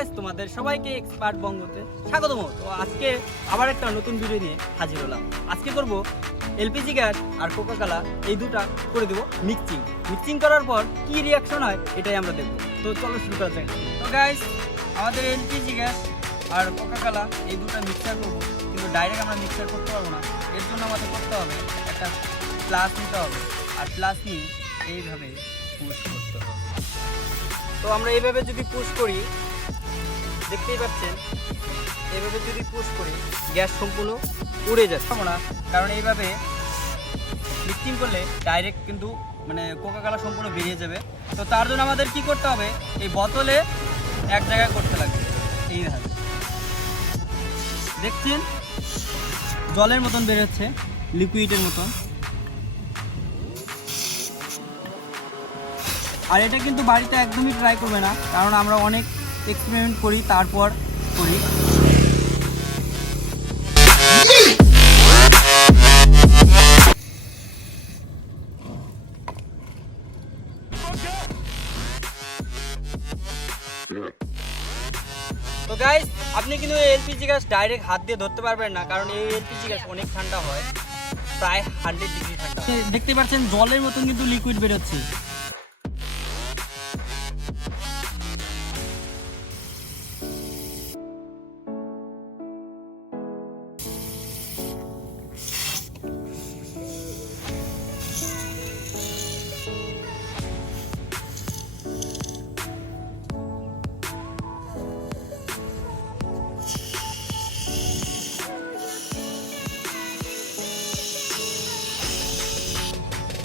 Guys, তোমাদের সবাইকে expert বঙ্গতে স্বাগতম। তো আজকে আবার একটা নতুন ভিডিও নিয়ে হাজির হলাম। আজকে করব এলপিজি গ্যাস আর কোকা কোলা এই দুটা করে দেবো মিক্সিং করার পর কি রিয়াকশন হয় এটাই আমরা দেখব। তো চলো শুরু করা যাক। তো গাইস, আমাদের এলপিজি গ্যাস আর কোকা কোলা এই দুটা মিক্সার করবো, কিন্তু ডাইরেক্ট আমরা মিক্সার করতে পারবো না। এর জন্য আমাদের করতে হবে একটা প্লাস নিতে হবে, আর প্লাস নিয়ে এইভাবে পুশ করতে হবে। তো আমরা এইভাবে যদি পুশ করি, দেখতেই পাচ্ছেন, এইভাবে যদি পুশ করি গ্যাস সম্পূর্ণ উড়ে যাচ্ছে না, কারণ এইভাবে মিক্সিং করলে ডাইরেক্ট কিন্তু মানে কোকা কোলা সম্পূর্ণ বেরিয়ে যাবে। তো তার জন্য আমাদের কি করতে হবে, এই বোতলে এক জায়গায় করতে লাগবে। এইভাবে দেখছেন জলের মতন বেরোচ্ছে, লিকুইডের মতন। আর এটা কিন্তু বাড়িতে একদমই ট্রাই করবে না, কারণ আমরা অনেক এক্সপেরিমেন্ট করি তারপর করি। তো গাইস, আপনি কিন্তু এলপিজি গ্যাস ডাইরেক্ট হাত দিয়ে ধরতে পারবেন না, কারণ এই এলপিজি গ্যাস অনেক ঠান্ডা হয়, প্রায় 100 ডিগ্রি ঠান্ডা। দেখতে পাচ্ছেন জলের মতন কিন্তু লিকুইড বেরোচ্ছে।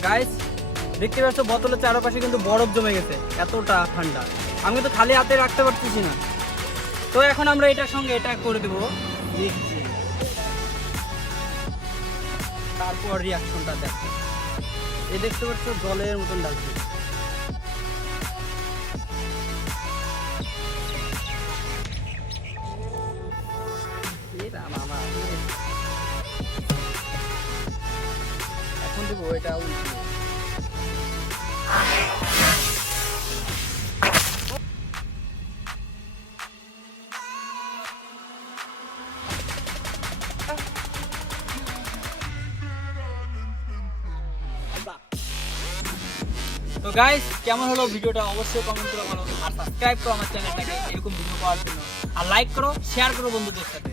গাইস, দেখতে পাচ্ছ বোতলের চারপাশে কিন্তু বরফ জমে গেছে, এতটা ঠান্ডা। আমি তো খালি হাতে রাখতে পারতেছি না। তো এখন আমরা এটার সঙ্গে এটা করে দেবো মিক্সিং, তারপর রিয়াকশনটা দেখো। এই দেখতে পাচ্ছ জলের মতন ডাকছে। এখন দেবো এটা উল্টে। তো গাইস, কেমন হলো ভিডিওটা অবশ্যই কমেন্ট করে বলো, আর সাবস্ক্রাইব করো আমার চ্যানেলটাকে এরকম ভিডিও পাওয়ার জন্য, আর লাইক করো, শেয়ার করো বন্ধুদের সাথে।